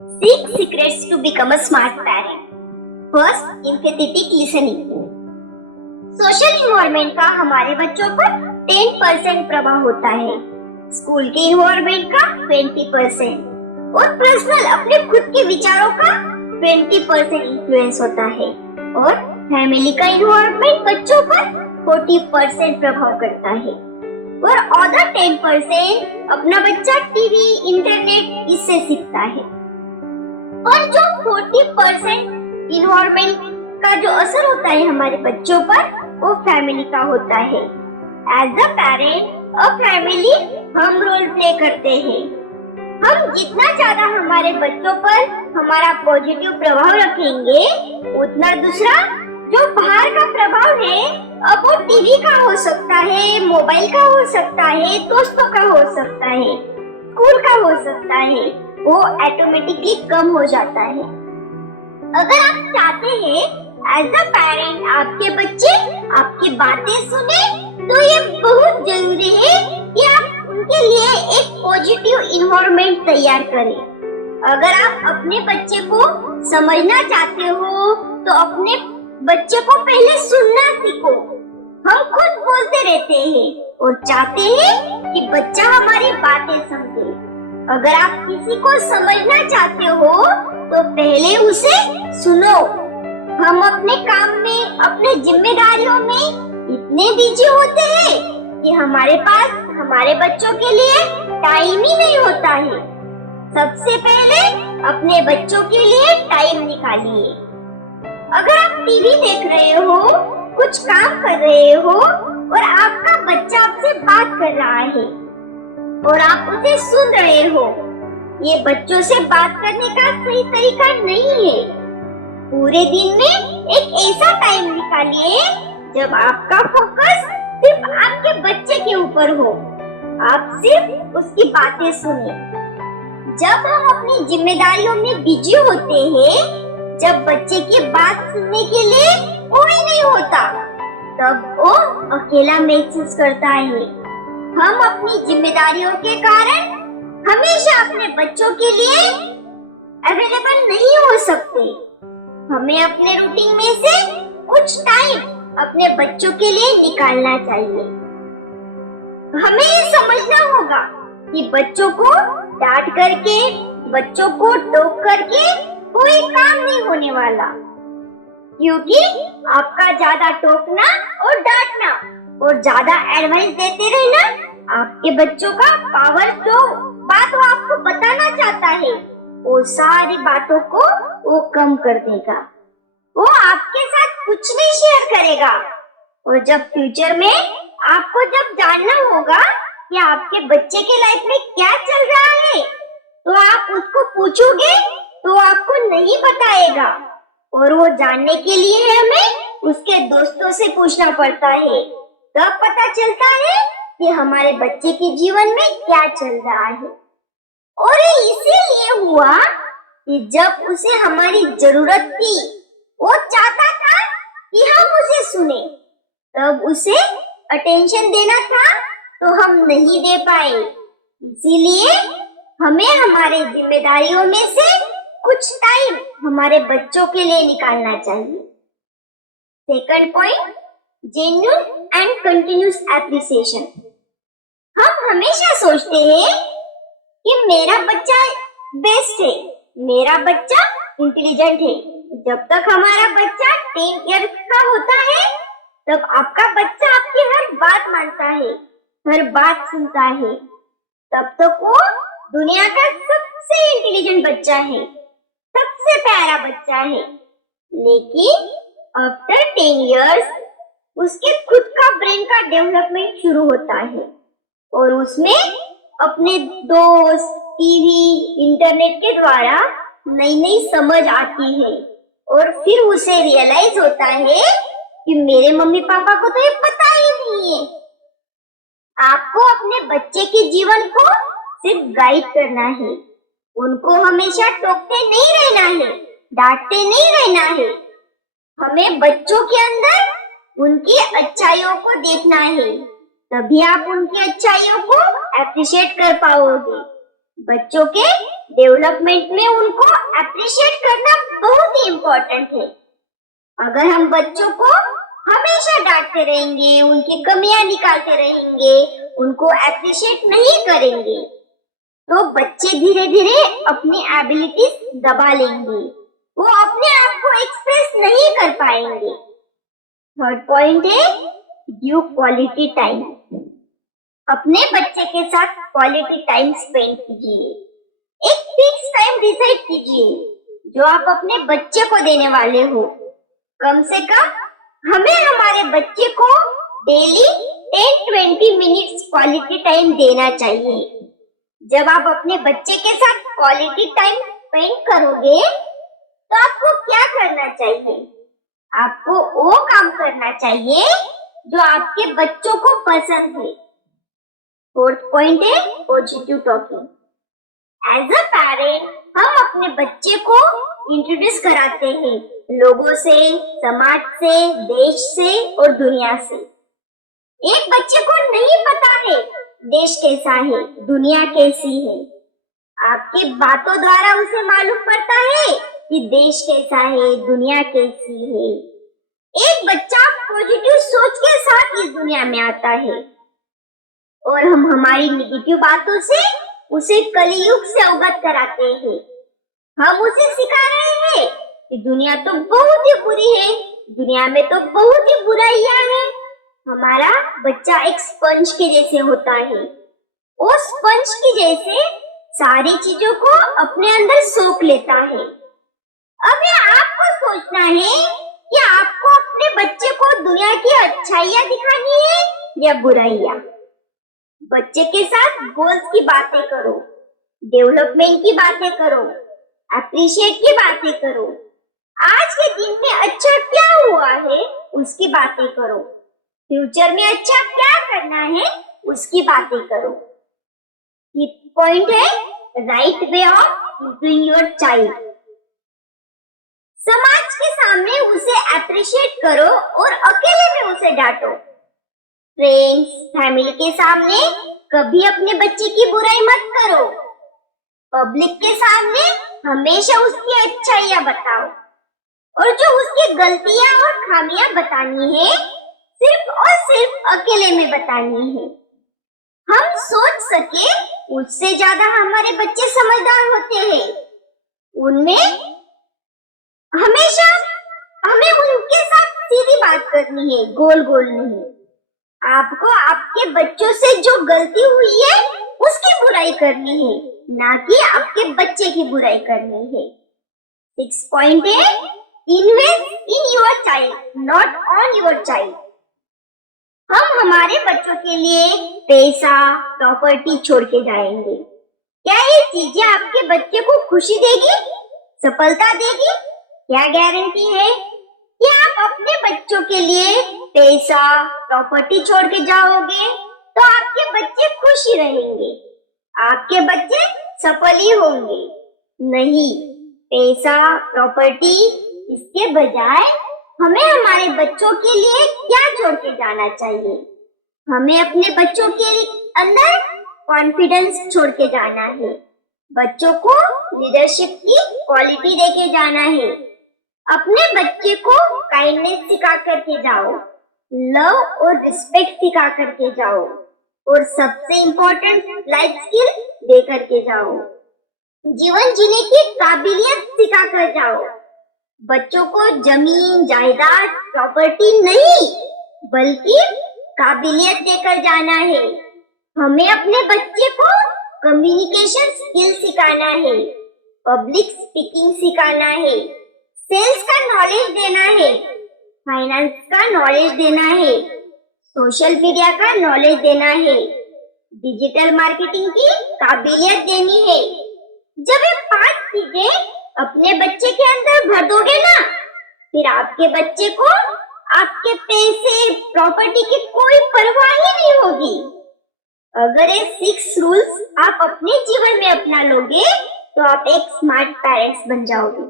Six secrets to become a smart parent. First, empathetic listening. Social environment का हमारे बच्चों पर 10% प्रभाव होता है, स्कूल के इन्वायरमेंट का 20% और पर्सनल अपने खुद के विचारों का 20% इन्फ्लुएंस होता है और फैमिली का इन्वायरमेंट बच्चों पर 40% प्रभाव करता है और अदर 10% अपना बच्चा टीवी, इंटरनेट इससे सीखता है। और जो 40% इन्वायरमेंट का जो असर होता है हमारे बच्चों पर वो फैमिली का होता है। एज अ पेरेंट और फैमिली हम रोल प्ले करते हैं। हम जितना ज्यादा हमारे बच्चों पर हमारा पॉजिटिव प्रभाव रखेंगे उतना दूसरा जो बाहर का प्रभाव है, अब वो टीवी का हो सकता है, मोबाइल का हो सकता है, दोस्तों का हो सकता है, स्कूल का हो सकता है, वो ऑटोमेटिकली कम हो जाता है। अगर आप चाहते हैं एज अ पेरेंट आपके बच्चे आपकी बातें सुने तो ये बहुत जरूरी है कि आप उनके लिए एक पॉजिटिव इन्वायरमेंट तैयार करें। अगर आप अपने बच्चे को समझना चाहते हो तो अपने बच्चे को पहले सुनना सीखो। हम खुद बोलते रहते हैं और चाहते हैं कि बच्चा हमारी बातें समझे। अगर आप किसी को समझना चाहते हो तो पहले उसे सुनो। हम अपने काम में, अपने जिम्मेदारियों में इतने बिजी होते हैं कि हमारे पास हमारे बच्चों के लिए टाइम ही नहीं होता है। सबसे पहले अपने बच्चों के लिए टाइम निकालिए। अगर आप टीवी देख रहे हो, कुछ काम कर रहे हो और आपका बच्चा आपसे बात कर रहा है और आप उसे सुन रहे हो, ये बच्चों से बात करने का सही तरीका नहीं है। पूरे दिन में एक ऐसा टाइम निकालिए जब आपका फोकस सिर्फ आपके बच्चे के ऊपर हो, आप सिर्फ उसकी बातें सुने। जब हम अपनी जिम्मेदारियों में बिजी होते हैं, जब बच्चे की बात सुनने के लिए कोई नहीं होता, तब वो अकेला महसूस करता है। हम अपनी जिम्मेदारियों के कारण हमेशा अपने बच्चों के लिए अवेलेबल नहीं हो सकते। हमें अपने रूटीन में से कुछ टाइम अपने बच्चों के लिए निकालना चाहिए। हमें ये समझना होगा कि बच्चों को डांट करके, बच्चों को टोक करके कोई काम नहीं होने वाला, क्योंकि आपका ज्यादा टोकना और डांटना और ज्यादा एडवाइस देते रहना आपके बच्चों का पावर, जो बात वो आपको बताना चाहता है वो सारी बातों को वो कम कर देगा। वो आपके साथ कुछ नहीं शेयर करेगा और जब फ्यूचर में आपको जब जानना होगा कि आपके बच्चे के लाइफ में क्या चल रहा है तो आप उसको पूछोगे तो आपको नहीं बताएगा और वो जानने के लिए हमें उसके दोस्तों से पूछना पड़ता है। तब पता चलता है कि हमारे बच्चे के जीवन में क्या चल रहा है। और ये इसीलिए हुआ कि जब उसे हमारी जरूरत थी, वो चाहता था कि हम उसे सुने, तब उसे अटेंशन देना था तो हम नहीं दे पाए। इसीलिए हमें हमारे जिम्मेदारियों में से कुछ टाइम हमारे बच्चों के लिए निकालना चाहिए। Second point, genuine and continuous appreciation. हम हमेशा सोचते हैं कि मेरा बच्चा बेस्ट है, मेरा बच्चा इंटेलिजेंट है। जब तक हमारा बच्चा 10 इयर्स का होता है तब आपका बच्चा आपकी हर बात मानता है, हर बात सुनता है, तब तक वो दुनिया का सबसे इंटेलिजेंट बच्चा है, सबसे प्यारा बच्चा है। लेकिन आफ्टर 10 इयर्स उसके खुद का ब्रेन का डेवलपमेंट शुरू होता है और उसमें अपने दोस्त, टीवी, इंटरनेट के द्वारा नई नई समझ आती है और फिर उसे रियलाइज होता है कि मेरे मम्मी पापा को तो ये पता ही नहीं है। आपको अपने बच्चे के जीवन को सिर्फ गाइड करना है, उनको हमेशा टोकते नहीं रहना है, डांटते नहीं रहना है। हमें बच्चों के अंदर उनकी अच्छाइयों को देखना है, तभी आप उनकी अच्छाइयों को अप्रिशिएट कर पाओगे। बच्चों के डेवलपमेंट में उनको अप्रिशिएट करना बहुत ही इम्पोर्टेंट है। अगर हम बच्चों को हमेशा डांटते रहेंगे, उनकी कमियां निकालते रहेंगे, उनको अप्रिशिएट नहीं करेंगे, तो बच्चे धीरे धीरे अपनी एबिलिटीज दबा लेंगे, वो अपने आप को एक्सप्रेस नहीं कर पाएंगे। थर्ड पॉइंट है गिव क्वालिटी टाइम। अपने बच्चे के साथ क्वालिटी टाइम स्पेंड कीजिए। एक फिक्स टाइम डिसाइड कीजिए जो आप अपने बच्चे को देने वाले हो। कम से कम हमें हमारे बच्चे को डेली 10-20 मिनट्स क्वालिटी टाइम देना चाहिए। जब आप अपने बच्चे के साथ क्वालिटी टाइम स्पेंड करोगे तो आपको क्या करना चाहिए? आपको वो काम करना चाहिए जो आपके बच्चों को पसंद है। फोर्थ पॉइंट है positive talking. As a parent हम अपने बच्चे को इंट्रोड्यूस कराते हैं लोगों से, समाज से, देश से और दुनिया से। एक बच्चे को नहीं पता है देश कैसा है, दुनिया कैसी है। आपकी बातों द्वारा उसे मालूम पड़ता है कि देश कैसा है, दुनिया कैसी है। एक बच्चा पॉजिटिव सोच के साथ इस दुनिया में आता है और हम हमारी नेगेटिव बातों से उसे कलयुग से अवगत कराते हैं। हम उसे सिखा रहे हैं कि दुनिया तो बहुत ही बुरी है, दुनिया में तो बहुत ही बुराइयां हैं। हमारा बच्चा एक स्पंज के जैसे होता है, वो स्पंज के जैसे सारी चीजों को अपने अंदर सोख लेता है। अब ये आपको सोचना है कि आपको अपने बच्चे को दुनिया की अच्छाइयां दिखानी है या बुराइयां। बच्चे के साथ गोल्स की बातें करो, डेवलपमेंट की बातें करो, अप्रिशिएट की बातें करो, आज के दिन में अच्छा क्या हुआ है उसकी बातें करो, फ्यूचर में अच्छा क्या करना है उसकी बातें करो। फिफ्थ पॉइंट है right way of improving your child. समाज के सामने उसे अप्रिशिएट करो और अकेले में उसे डांटो। फ्रेंड्स, फैमिली के सामने कभी अपने बच्चे की बुराई मत करो। पब्लिक के सामने हमेशा उसकी अच्छाइयां बताओ और जो उसकी गलतियां और खामियां बतानी है सिर्फ और सिर्फ अकेले में बतानी है। हम सोच सके उससे ज्यादा हमारे बच्चे समझदार होते हैं। उनमें हमेशा हमें उनके साथ सीधी बात करनी है, गोल गोल नहीं। आपको आपके बच्चों से जो गलती हुई है उसकी बुराई करनी है, ना कि आपके बच्चे की बुराई करनी है। 6 पॉइंट है invest in your child, not on your child. हम हमारे बच्चों के लिए पैसा, प्रॉपर्टी छोड़ के जाएंगे। क्या ये चीजें आपके बच्चे को खुशी देगी, सफलता देगी? क्या गारंटी है कि आप अपने बच्चों के लिए पैसा, प्रॉपर्टी छोड़ के जाओगे तो आपके बच्चे खुश ही रहेंगे, आपके बच्चे सफल ही होंगे? नहीं, पैसा, प्रॉपर्टी, इसके बजाय हमें हमारे बच्चों के लिए क्या छोड़ के जाना चाहिए? हमें अपने बच्चों के अंदर कॉन्फिडेंस छोड़ के जाना है, बच्चों को लीडरशिप की क्वालिटी देके जाना है। अपने बच्चे को काइंडनेस सिखा करके जाओ, लव और रिस्पेक्ट सिखा करके जाओ और सबसे इम्पोर्टेंट लाइफ स्किल दे करके जाओ। जीवन जीने की काबिलियत सिखा कर जाओ। बच्चों को जमीन, जायदाद, प्रॉपर्टी नहीं बल्कि काबिलियत देकर जाना है। हमें अपने बच्चे को कम्युनिकेशन स्किल सिखाना है, पब्लिक स्पीकिंग सिखाना है, सेल्स का नॉलेज देना है, फाइनेंस का नॉलेज देना है, सोशल मीडिया का नॉलेज देना है, डिजिटल मार्केटिंग की काबिलियत देनी है। जब ये 5 चीजें अपने बच्चे के अंदर भर दोगे ना, फिर आपके बच्चे को आपके पैसे, प्रॉपर्टी की कोई परवाह ही नहीं होगी। अगर ये 6 रूल्स आप अपने जीवन में अपना लोगे तो आप एक स्मार्ट पेरेंट्स बन जाओगे।